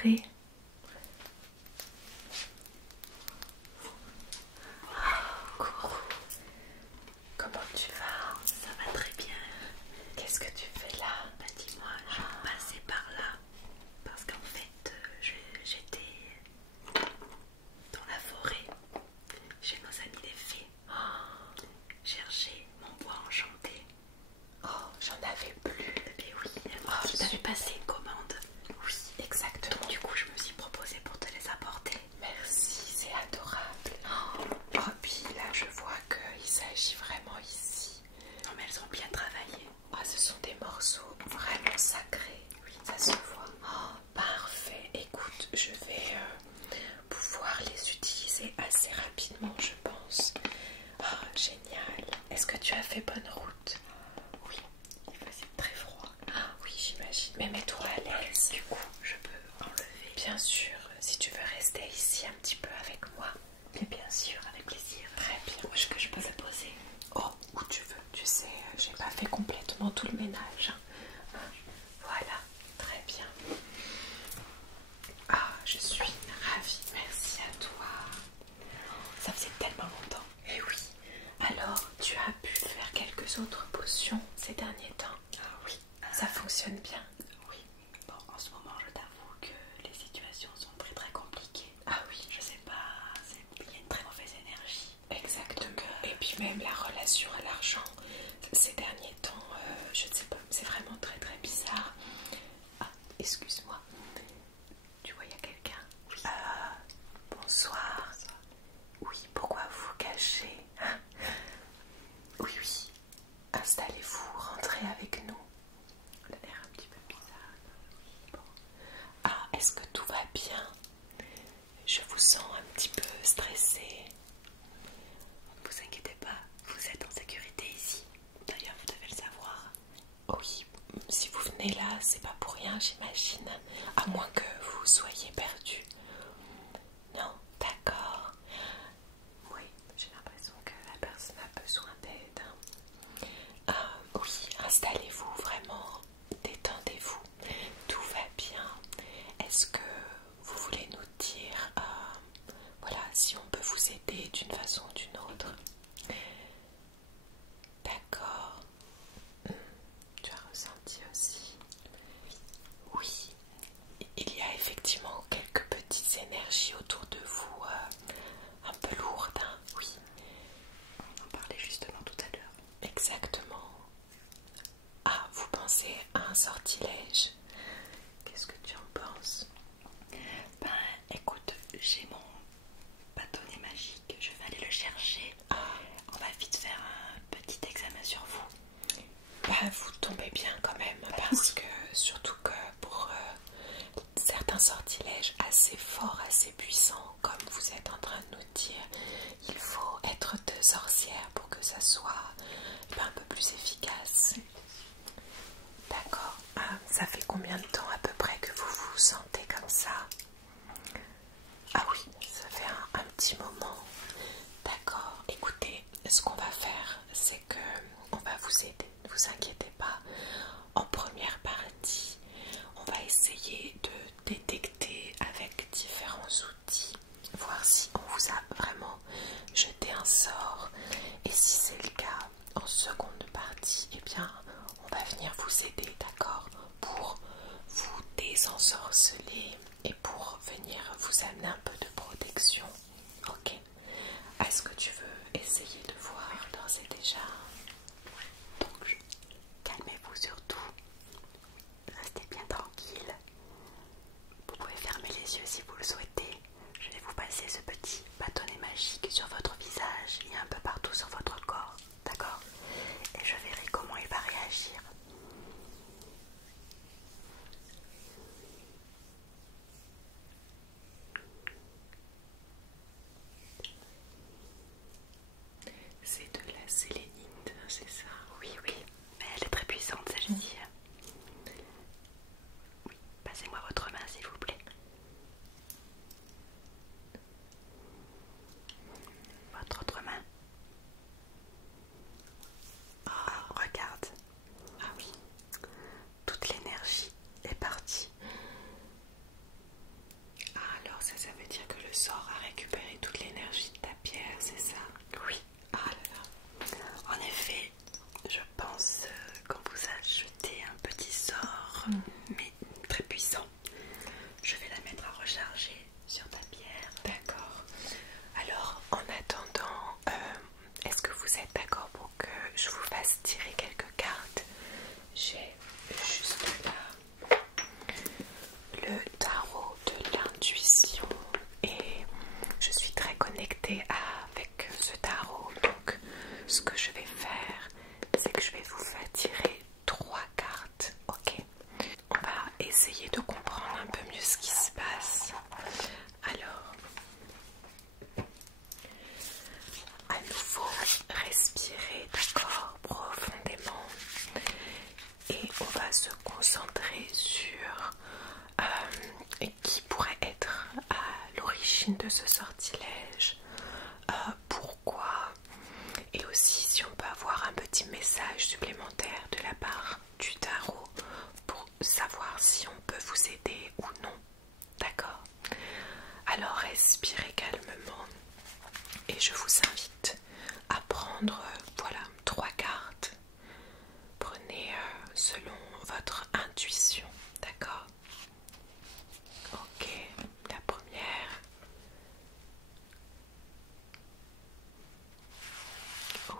rentrer. Coucou. Comment tu vas? Ça va très bien. Qu'est-ce que tu fais là? Bah dis-moi, je passais par là parce qu'en fait j'étais dans la forêt chez nos amis les fées chercher mon bois enchanté. Oh, j'en avais plus. Et oui, Oh, tu t'avais passé une commande. Oui, exactement. Donc du coup je me suis proposée pour te les apporter. Merci, c'est adorable. Oh, puis là je vois qu'il s'agit vraiment ici. Non mais elles sont bien travaillées. Ah, ce sont des morceaux vraiment sacrés. Oui, ça se voit. Oh, parfait. Écoute, je vais pouvoir les utiliser assez rapidement, je pense. Oh, génial. Est-ce que tu as fait bonne route? Oui, il faisait très froid. Ah oui, j'imagine. Mais mets-toi à l'aise. Du coup, je peux enlever. Bien sûr, si tu veux rester ici un petit peu avec moi. Mais bien sûr, avec plaisir. Très bien. Où est-ce que je peux me poser? Oh, où tu veux. Tu sais, j'ai pas fait complètement tout le ménage. Voilà, très bien. Ah, je suis ravie. Merci à toi. Ça faisait tellement longtemps. Eh oui. Alors, tu as pu faire quelques autres potions ces derniers temps? Ah oui. Ça fonctionne bien? Oui. Bon, en ce moment, je t'avoue que les situations sont très très compliquées. Ah oui. Je sais pas, il y a une très mauvaise énergie. Exactement. Et puis même la relation à l'argent, ces derniers temps, je ne sais pas, c'est vraiment très très bizarre. Ah, excuse-moi. Tu vois, il y a quelqu'un. Bonsoir. Oui, pourquoi vous vous cachez, hein? Oui, oui. Installez-vous, rentrez avec nous. Ça a l'air un petit peu bizarre. Bon. Ah, est-ce que tout va bien? Je vous sens un petit peu stressée. Ne vous inquiétez pas, vous êtes en sécurité ici. D'ailleurs, vous devez le savoir. Oui, si vous venez là, c'est pas pour rien, j'imagine. À moins que vous soyez perdu. Non, d'accord. Oui, j'ai l'impression que la personne a besoin d'aide. Oui, installez-vous vraiment, détendez-vous. Tout va bien. Est-ce que vous voulez nous dire, voilà, si on peut vous aider d'une façon ou d'une autre? D'accord. Tu as ressenti aussi? Oui. Il y a effectivement quelques petites énergies autour de vous, un peu lourdes, hein? Oui. On en parlait justement tout à l'heure. Exactement. Ah, vous pensez à un sortilège? Qu'est-ce que tu en penses? Ben, écoute, j'ai mon bâtonnet magique, je vais aller le chercher. On va vite faire un petit examen sur vous. Bah, vous tombez bien quand même, parce que surtout que pour certains sortilèges assez forts, assez puissants, comme vous êtes en train de nous dire, il faut être deux sorcières pour que ça soit un peu plus efficace. D'accord. Ah, ça fait combien de temps à peu près que vous vous sentez comme ça? Ah oui, ça fait un petit moment. D'accord. Écoutez, ce qu'on va faire, c'est que on va vous aider. Ne vous inquiétez pas. En première partie, on va essayer de détecter avec différents outils, voir si on vous a vraiment jeté un sort. Et si c'est le cas, en seconde partie, eh bien, on va venir vous aider, d'accord, pour vous désensorceler et pour venir vous amener un peu de protection. Ok. Est-ce que tu veux essayer de voir d'ores et déjà? Donc, calmez-vous surtout. Restez bien tranquille. Vous pouvez fermer les yeux si vous le souhaitez. Je vais vous passer ce petit bâtonnet magique sur votre visage et un peu partout sur votre corps. D'accord? Et je verrai comment il va réagir. C'est de la sélénine je vous fasse tirer quelques cartes. J'ai juste là le tarot de l'intuition et je suis très connectée avec ce tarot. Donc ce que je vais faire, c'est que je vais vous faire tirer 3 cartes, ok? On va essayer de comprendre un peu mieux ce qui se passe. Alors, à nouveau, respirez, d'accord, profondément. Et on va se concentrer sur qui pourrait être à l'origine de ce sortilège. Pourquoi? Et aussi si on peut avoir un petit message supplémentaire de la part du tarot pour savoir si on peut vous aider ou non. D'accord? Alors respirez calmement et je vous invite à prendre voilà 3 cartes. Prenez selon votre intuition, d'accord? Ok, la première.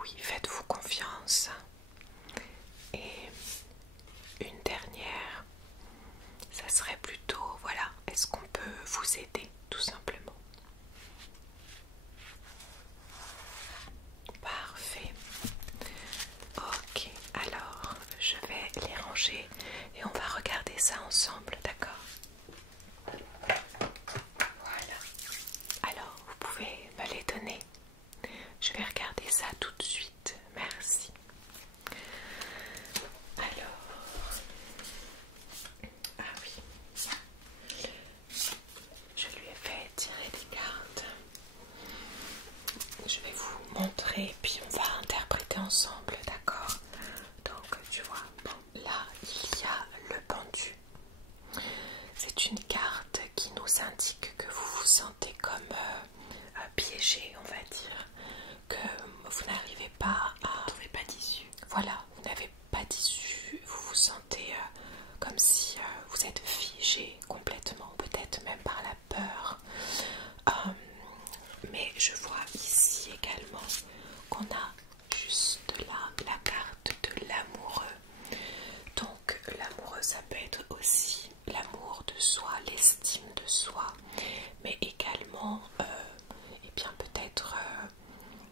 Oui, faites-vous confiance. Et une dernière, ça serait plutôt, voilà, est-ce qu'on peut vous aider, tout simplement? Parfait. Ok, alors je vais les ranger et on va regarder ça ensemble, d'accord? Voilà. Alors, vous pouvez me les donner. Je vais regarder ça tout de suite. Merci. Alors, ah oui, je lui ai fait tirer des cartes. Je vais vous montrer, puis on va interpréter ensemble, d'accord? Donc, tu vois, bon, là, il y a le pendu. C'est une carte qui nous indique que vous vous sentez comme piégé, on va dire, que vous n'arrivez pas à... Vous n'avez pas d'issue. Voilà, vous n'avez pas d'issue, vous vous sentez comme si vous êtes figé complètement, peut-être même par la peur. Mais je vois ici également qu'on a juste là la carte de l'amoureux. Donc l'amoureux, ça peut être aussi l'amour de soi, l'estime de soi, mais également, et bien peut-être,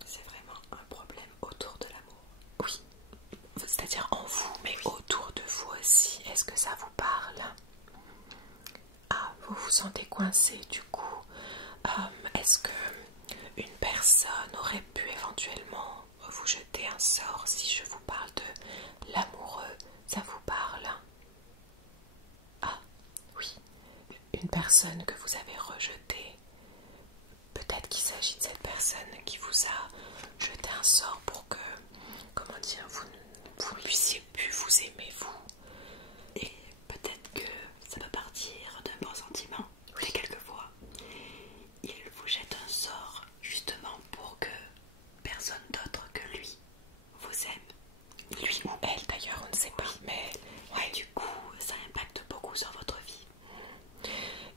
c'est vraiment un problème autour de l'amour. oui, c'est-à-dire en vous, mais autour de vous aussi. Est-ce que ça vous parle? Ah, vous vous sentez coincé du coup. Est-ce que une personne aurait pu éventuellement vous jeter un sort? Si je vous parle de l'amoureux, ça vous parle? Ah, oui, une personne que vous avez rejetée. Peut-être qu'il s'agit de cette personne qui vous a jeté un sort pour que, comment dire, vous ne puissiez plus vous aimer vous. Et peut-être que ça peut partir d'un bon sentiment. Oui, quelquefois, il vous jette un sort justement pour que personne d'autre que lui vous aime. Lui ou elle d'ailleurs, on ne sait pas. Mais ouais, du coup, ça impacte beaucoup sur votre vie.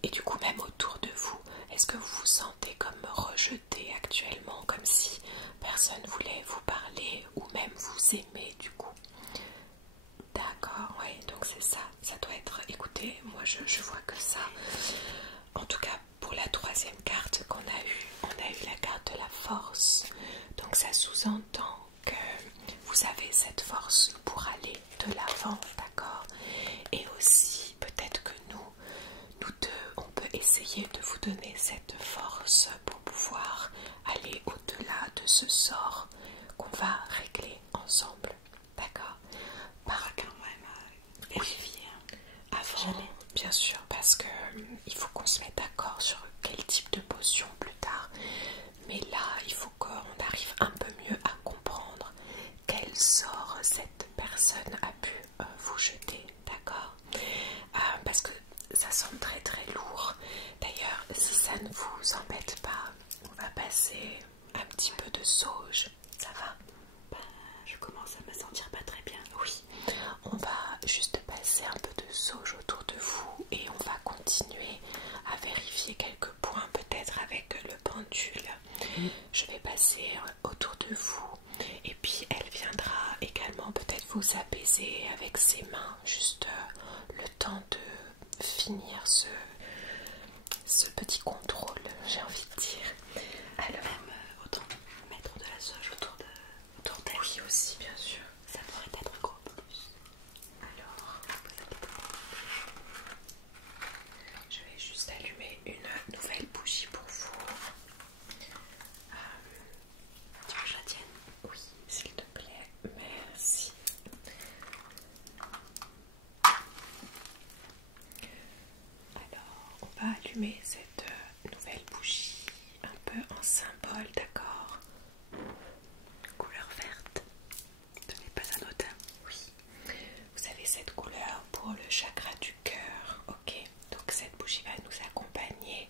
Et du coup, même autour de vous, est-ce que vous vous sentez comme rejeté actuellement, comme si personne voulait vous parler ou même vous aimer du coup? D'accord, oui, donc c'est ça. Ça doit être... Écoutez, moi je vois que ça. En tout cas, pour la 3e carte qu'on a eue, on a eu la carte de la force. Donc ça sous-entend que vous avez cette force pour aller de l'avant, d'accord? Et aussi, peut-être que nous deux, on peut essayer de vous donner cette force pour pouvoir aller au-delà de ce sort qu'on va régler ensemble, d'accord? Par quand même vérifier. Avant, bien sûr, parce que il faut qu'on se mette d'accord sur quel type de potion plus tard. Mais là, il faut qu'on arrive un peu mieux à comprendre quel sort cette personne a pu vous jeter, d'accord? Parce que ça semble très très lourd. D'ailleurs, si ça ne vous embête pas, on va passer un petit peu de sauge. Ça va? Je commence à me sentir pas très bien. Oui, on va juste passer un peu de sauge autour de vous et on va continuer à vérifier quelques points, peut-être avec le pendule. Je vais passer autour de vous et puis elle viendra vous apaiser avec ses mains, juste le temps de finir ce petit contrôle, j'ai envie de dire. Alors, même autant mettre de la sauge autour d'elle. Oui aussi, bien sûr. Ça pourrait être un gros plus. Alors, je vais juste allumer une nouvelle bougie pour vous. Tu veux que je la tienne? Oui, s'il te plaît, merci. Alors, on va allumer cette nouvelle bougie un peu en symbole, d'accord? Couleur verte. Ce n'est pas anodin. Oui. Vous avez cette couleur pour le chakra du cœur, ok? Donc cette bougie va nous accompagner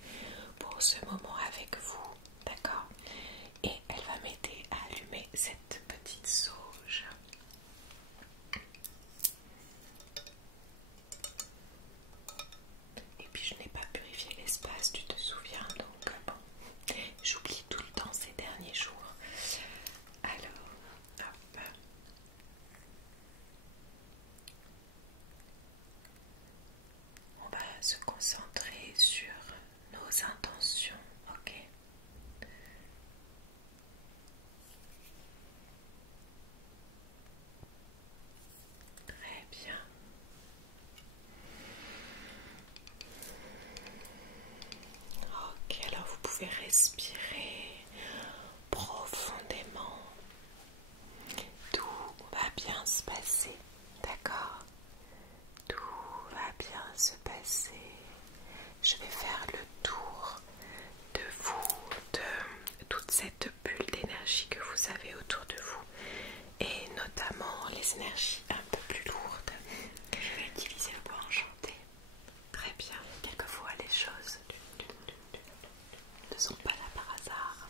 pour ce moment avec vous, d'accord? Et elle va m'aider à allumer cette petite sauge. Et puis je n'ai pas purifié l'espace, tu te souviens, donc bon, j'oublie tout le temps ces derniers jours. Alors, hop. On va se concentrer sur nos intentions, ok? Très bien. Ok, alors vous pouvez respirer profondément. Tout va bien se passer, d'accord? Tout va bien se passer. Je vais faire le tour de vous, de toute cette bulle d'énergie que vous avez autour de vous et notamment les énergies un peu plus lourdes. Je vais utiliser le bois enchanté. Très bien. Quelquefois les choses ne sont pas là par hasard.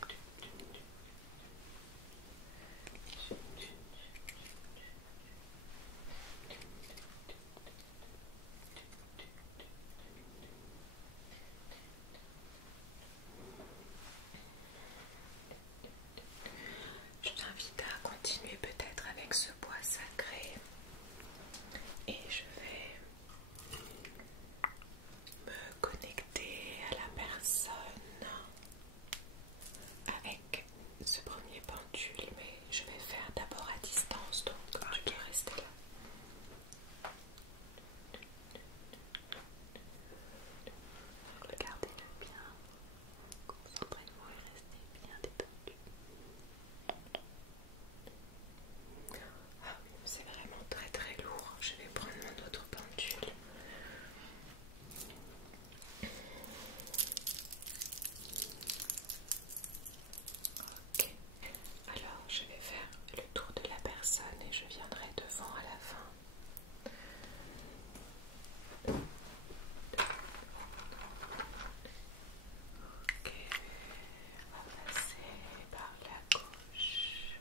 Je t'invite à continuer peut-être avec ce bois sacré et je vais me connecter à la personne avec ce premier pendule, mais je vais faire d'abord à distance, donc tu peux rester là. Regardez-le bien. Concentrez-vous et restez bien détendu. Ah oui, c'est vraiment très très lourd. Je vais prendre mon autre pendule. Ok. Alors, je vais faire le tour de la personne et je viendrai devant à la fin. Ok. On va passer par la gauche.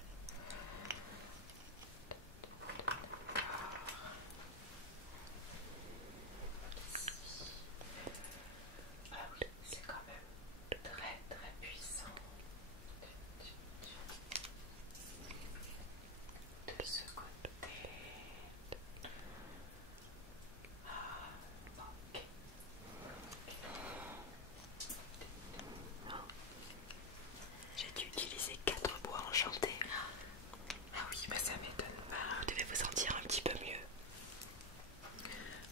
Ah oui, c'est quand même très très puissant. De ce côté. Ah, ok. J'ai dû utiliser 4 bois enchantés. Ah oui, mais ça m'étonne pas. Vous devez vous sentir un petit peu mieux.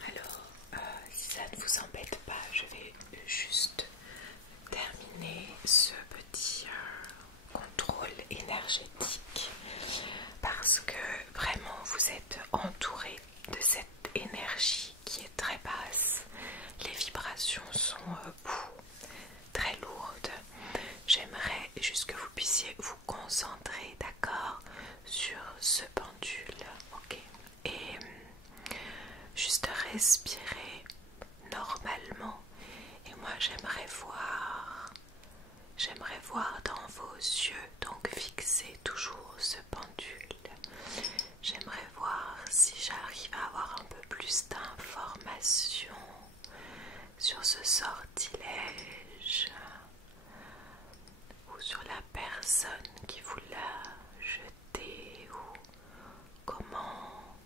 Alors, si ça ne vous embête pas, je vais juste terminer ce petit contrôle énergétique parce que vraiment vous êtes entouré de cette énergie qui est très basse. Les vibrations sont très lourdes. J'aimerais juste que vous puissiez vous concentrer, d'accord, sur ce pendule, ok, et juste respirer normalement. Et moi j'aimerais voir dans vos yeux, donc fixer toujours ce pendule. J'aimerais voir si j'arrive à avoir un peu plus d'informations sur ce sortilège ou sur la personne qui vous l'a jeté ou comment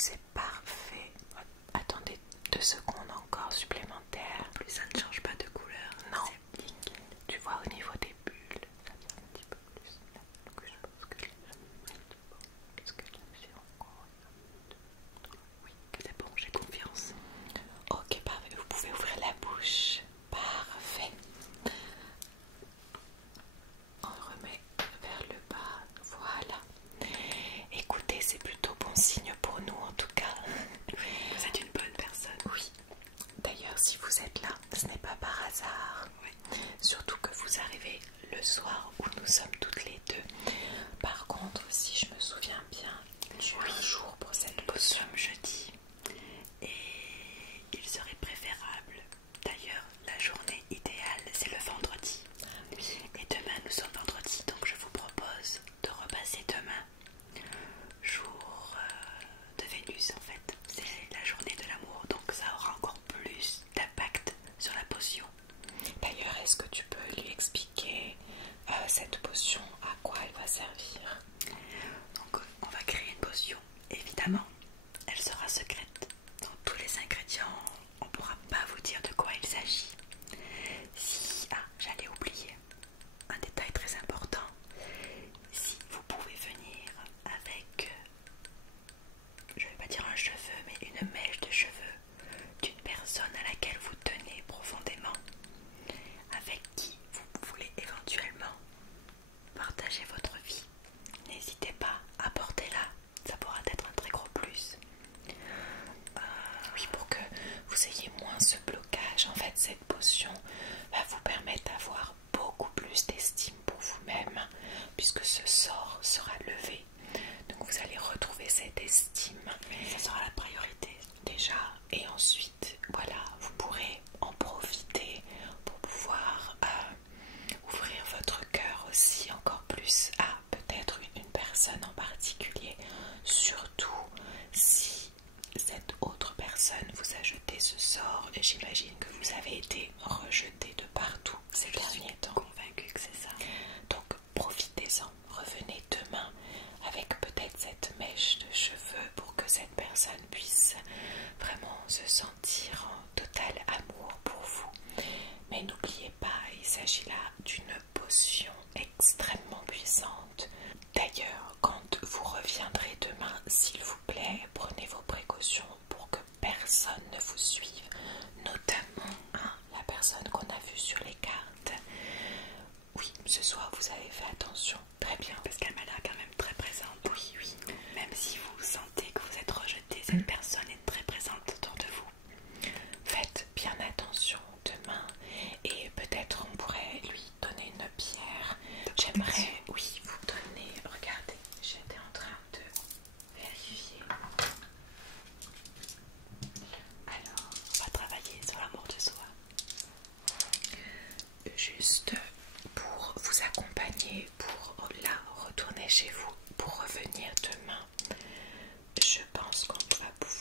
c'est parfait. Attendez 2 secondes encore supplémentaires. En plus, ça ne change pas de couleur. Non. C'est nickel. Tu vois au niveau des bulles, ça vient un petit peu plus là. Donc je pense que est-ce que là c'est encore Oui, c'est bon, j'ai confiance. ok, parfait. Vous pouvez ouvrir la bouche. Parfait. On remet vers le bas. Voilà. Écoutez, c'est plutôt bon signe pour nous en tout cas. Vous êtes une bonne personne. Oui. D'ailleurs, si vous êtes là, ce n'est pas par hasard. Oui. Surtout que vous arrivez le soir où nous sommes toutes les deux. Par contre, si je me souviens bien, tu as un jour pour cette potion. Nous sommes jeudi et il serait préférable. D'ailleurs, la journée idéale, c'est le vendredi. Et demain, nous sommes vendredi, donc je vous propose de repasser demain, jour de Vénus en fait. C'est la journée de l'amour, donc ça aura encore plus d'impact sur la potion. D'ailleurs, est-ce que tu peux lui expliquer cette potion, à quoi elle va servir? Donc, on va créer une potion. Évidemment, elle sera secrète. Dans tous les ingrédients, on ne pourra pas vous dire de quoi il s'agit. Si, j'allais oublier un détail très important. Si vous pouvez venir avec, je ne vais pas dire un cheveu, mais une mèche de cheveux d'une personne à laquelle vous tenez profondément, avec qui vous voulez éventuellement partager votre vie, n'hésitez pas à porter-la, ça pourra être un très gros plus. Oui, pour que vous ayez moins ce blocage. En fait, cette potion va vous permettre d'avoir beaucoup plus d'estime pour vous-même, puisque ce sort sera levé. Donc vous allez retrouver cette estime. Ça sera la priorité. Déjà, et ensuite, voilà, vous pourrez en profiter pour pouvoir ouvrir votre cœur aussi encore plus à peut-être une personne en particulier, surtout si cette autre personne vous a jeté ce sort, et j'imagine que vous avez été rejeté de partout ces derniers temps. Convaincue que c'est ça. Donc profitez-en, revenez demain avec peut-être cette mèche de cheveux pour que cette personne puisse vraiment se sentir en total amour pour vous. Mais n'oubliez pas, il s'agit là d'une potion extrêmement puissante. D'ailleurs, quand vous reviendrez demain, s'il vous plaît, prenez vos précautions pour que personne ne vous suive, notamment la personne qu'on a vue sur les cartes. Oui, ce soir vous avez fait attention. Très bien. Parce qu'elle m'a l'air quand même très présente. Oui, oui. Même si vous sentez que vous êtes rejeté, cette personne est très présente autour de vous. Faites bien attention demain et peut-être on pourrait lui donner une pierre. J'aimerais, oui, vous donner. Regardez, j'étais en train de vérifier. Alors, on va travailler sur l'amour de soi. Juste pour vous accompagner, pour là retourner chez vous, pour revenir demain, je pense qu'on va pouvoir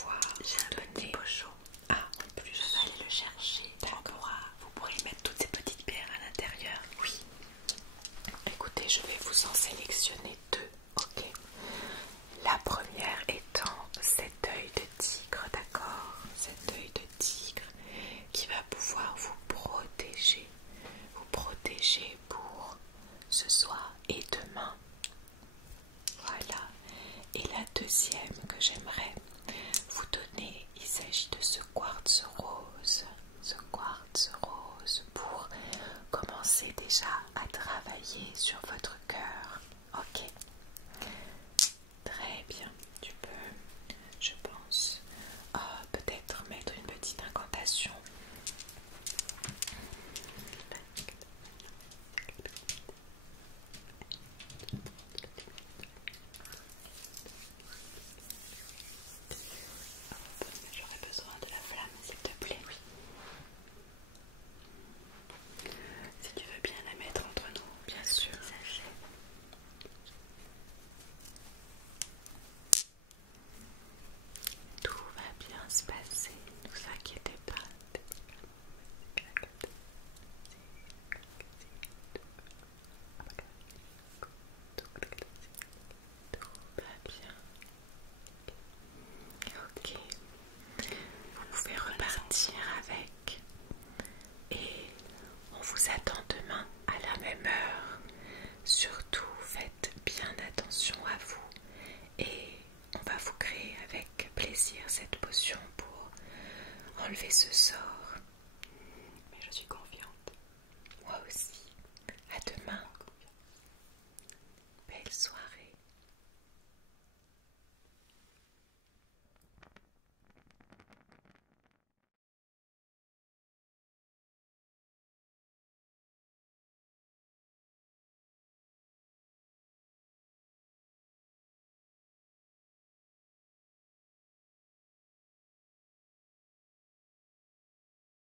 humeur. Surtout, faites bien attention à vous et on va vous créer avec plaisir cette potion pour enlever ce sort